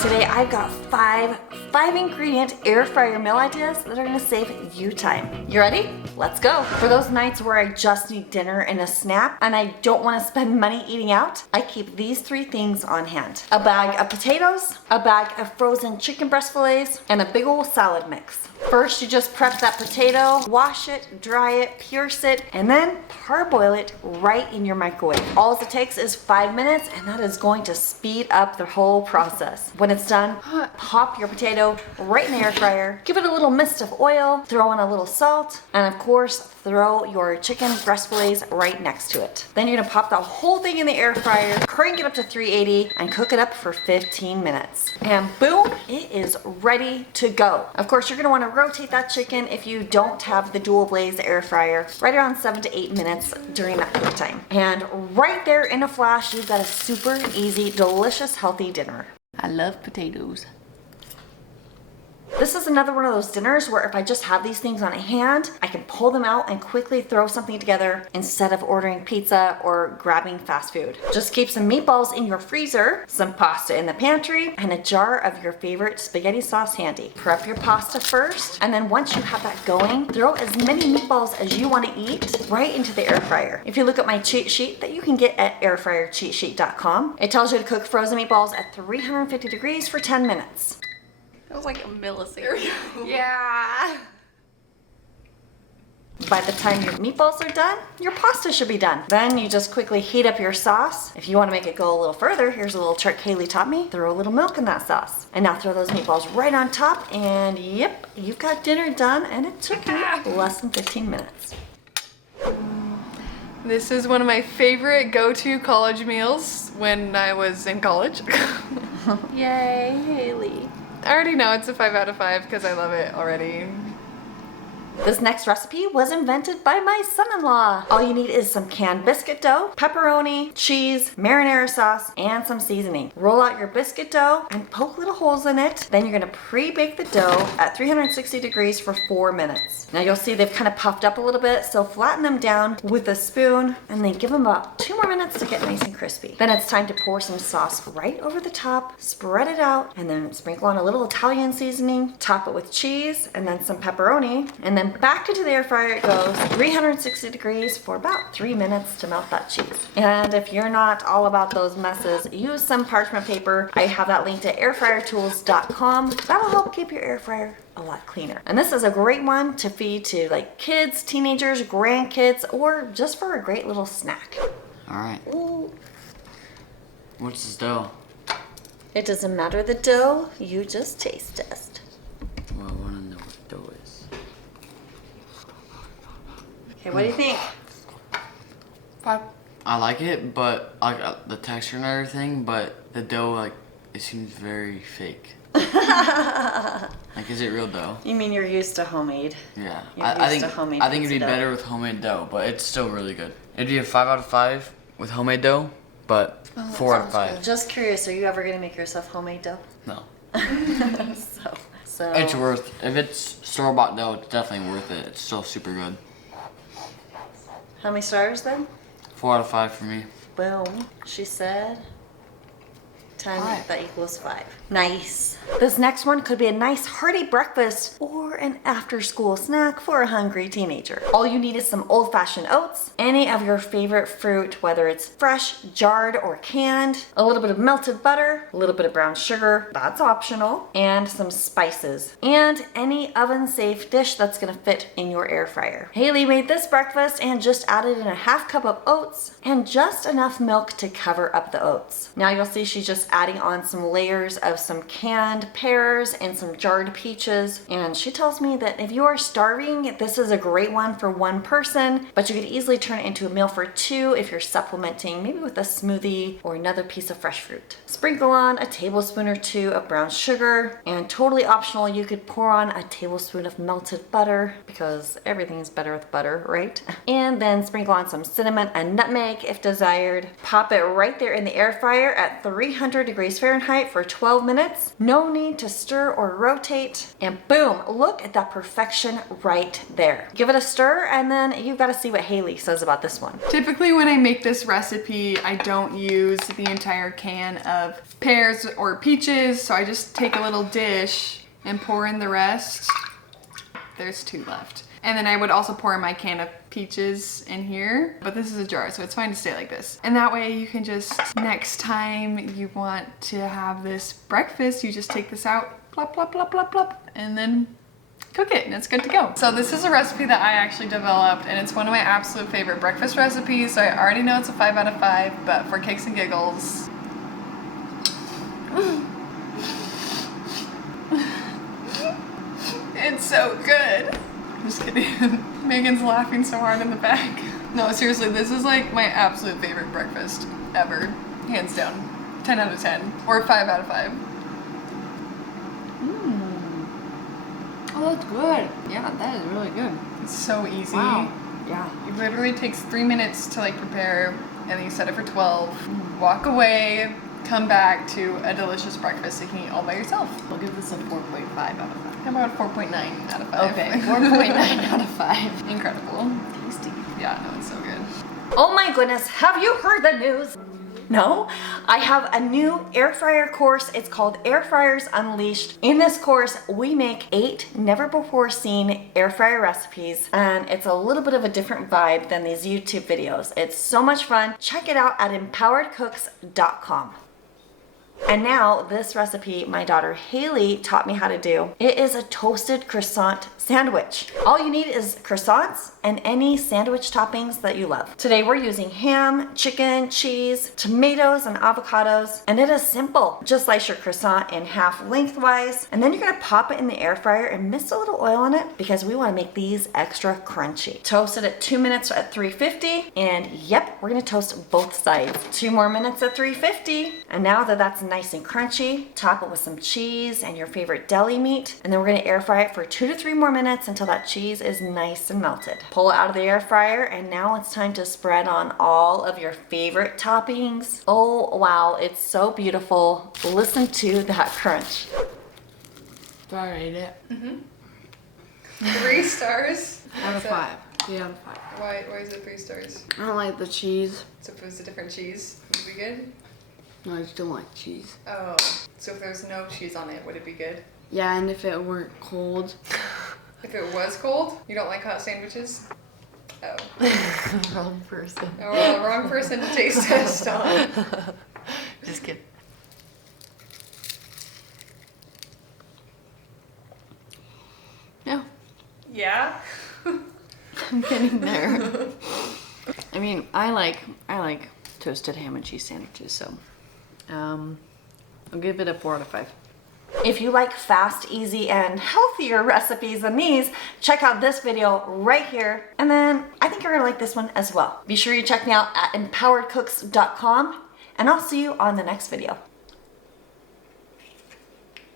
Today I've got five ingredient air fryer meal ideas that are gonna save you time. You ready? Let's go. For those nights where I just need dinner and a snack and I don't wanna spend money eating out, I keep these three things on hand. A bag of potatoes, a bag of frozen chicken breast fillets, and a big old salad mix. First, you just prep that potato, wash it, dry it, pierce it, and then parboil it right in your microwave. All it takes is 5 minutes, and that is going to speed up the whole process. When it's done, pop your potato right in the air fryer, give it a little mist of oil, throw in a little salt, and of course, throw your chicken breast fillets right next to it. Then you're gonna pop the whole thing in the air fryer, crank it up to 380, and cook it up for 15 minutes. And boom, it is ready to go. Of course, you're gonna wanna rotate that chicken if you don't have the dual blaze air fryer, right around 7 to 8 minutes during that cook time. And right there in a flash, you've got a super easy, delicious, healthy dinner. I love potatoes. This is another one of those dinners where if I just have these things on hand, I can pull them out and quickly throw something together instead of ordering pizza or grabbing fast food. Just keep some meatballs in your freezer, some pasta in the pantry, and a jar of your favorite spaghetti sauce handy. Prep your pasta first, and then once you have that going, throw as many meatballs as you want to eat right into the air fryer. If you look at my cheat sheet that you can get at airfryercheatsheet.com, it tells you to cook frozen meatballs at 350 degrees for 10 minutes. That was like a millisecond. Yeah. By the time your meatballs are done, your pasta should be done. Then you just quickly heat up your sauce. If you want to make it go a little further, here's a little trick Haley taught me. Throw a little milk in that sauce. And now throw those meatballs right on top, and yep, you've got dinner done, and it took me less than 15 minutes. This is one of my favorite go-to college meals when I was in college. Yay, Haley. I already know it's a 5 out of 5 because I love it already. This next recipe was invented by my son-in-law. All you need is some canned biscuit dough, pepperoni, cheese, marinara sauce, and some seasoning. Roll out your biscuit dough and poke little holes in it. Then you're gonna pre-bake the dough at 360 degrees for 4 minutes. Now you'll see they've kind of puffed up a little bit, so flatten them down with a spoon and then give them about 2 more minutes to get nice and crispy. Then it's time to pour some sauce right over the top, spread it out, and then sprinkle on a little Italian seasoning, top it with cheese, and then some pepperoni, and then back into the air fryer it goes, 360 degrees for about 3 minutes to melt that cheese. And if you're not all about those messes, use some parchment paper. I have that linked at airfryertools.com. That'll help keep your air fryer a lot cleaner. And this is a great one to feed to like kids, teenagers, grandkids, or just for a great little snack. All right. Ooh. What's this dough? It doesn't matter the dough, you just taste test. Well, I want to know what dough is. Okay, what do you think? 5. I like it, but like the texture and everything, but the dough, like, it seems very fake. Like, is it real dough? You mean you're used to homemade? Yeah. You're I used think to homemade I think it'd be pizza dough. better with homemade dough, but it's still really good. It'd be a 5 out of 5 with homemade dough, but 4 out of 5. Just curious, are you ever gonna make yourself homemade dough? No. So It's worth, if it's store-bought dough, it's definitely worth it. It's still super good. how many stars then? 4 out of 5 for me. Boom. She said 10, 5. that equals 5. Nice. This next one could be a nice hearty breakfast or an after-school snack for a hungry teenager. All you need is some old-fashioned oats, any of your favorite fruit, whether it's fresh, jarred, or canned, a little bit of melted butter, a little bit of brown sugar, that's optional, and some spices, and any oven-safe dish that's gonna fit in your air fryer. Haley made this breakfast and just added in a half cup of oats and just enough milk to cover up the oats. Now you'll see she's just adding on some layers of some canned pears and some jarred peaches, and she tells me that if you are starving, this is a great one for one person, but you could easily turn it into a meal for 2 if you're supplementing, maybe with a smoothie or another piece of fresh fruit. Sprinkle on a tablespoon or 2 of brown sugar, and totally optional, you could pour on a tablespoon of melted butter, because everything is better with butter, right? And then sprinkle on some cinnamon and nutmeg if desired. Pop it right there in the air fryer at 300 300 degrees Fahrenheit for 12 minutes. No need to stir or rotate. And boom, look at that perfection right there. Give it a stir and then you've got to see what Haley says about this one. Typically when I make this recipe, I don't use the entire can of pears or peaches, so I just take a little dish and pour in the rest. There's 2 left. And then I would also pour in my can of peaches in here, but this is a jar, so it's fine to stay like this. And that way you can just, next time you want to have this breakfast, you just take this out, plop, plop, plop, plop, plop, and then cook it and it's good to go. So this is a recipe that I actually developed and it's one of my absolute favorite breakfast recipes. So I already know it's a 5 out of 5, but for kicks and giggles. It's so good. Just kidding. Megan's laughing so hard in the back. No, seriously, this is like my absolute favorite breakfast ever. Hands down. 10 out of 10. Or 5 out of 5. Oh, that's good. Yeah, that is really good. It's so easy. Wow. Yeah. It literally takes 3 minutes to like prepare and then you set it for 12. Walk away, come back to a delicious breakfast you can eat all by yourself. I'll give this a 4.5 out of 5. How about 4.9 out of 5? Okay, 4.9 out of 5. Incredible. Tasty. Yeah, no, it's so good. Oh my goodness, have you heard the news? No, I have a new air fryer course. It's called Air Fryers Unleashed. In this course, we make 8 never before seen air fryer recipes, and it's a little bit of a different vibe than these YouTube videos. It's so much fun. Check it out at empoweredcooks.com. And now this recipe my daughter Haley taught me how to do. It is a toasted croissant sandwich. All you need is croissants and any sandwich toppings that you love. Today we're using ham, chicken, cheese, tomatoes, and avocados. And it is simple. Just slice your croissant in half lengthwise. And then you're gonna pop it in the air fryer and mist a little oil on it because we wanna make these extra crunchy. Toast it at 2 minutes at 350. And yep, we're gonna toast both sides. 2 more minutes at 350. And now that that's nice and crunchy, top it with some cheese and your favorite deli meat. And then we're gonna air fry it for 2 to 3 more minutes until that cheese is nice and melted. Pull it out of the air fryer and now it's time to spread on all of your favorite toppings. Oh wow, it's so beautiful. Listen to that crunch. So I ate it. 3 stars? Out of 5. 3 out of 5. Why is it 3 stars? I don't like the cheese. So if it was a different cheese, would it be good? No, I just don't like cheese. Oh, so if there was no cheese on it, would it be good? Yeah, and if it weren't cold. If it was cold, you don't like hot sandwiches? Oh. Wrong person. Oh, well, wrong person to taste test on. Just kidding. Yeah, Yeah? I'm getting there. I mean, I like toasted ham and cheese sandwiches, so I'll give it a 4 out of 5. If you like fast, easy, and healthier recipes than these, check out this video right here. And then I think you're gonna like this one as well. Be sure you check me out at empoweredcooks.com and I'll see you on the next video.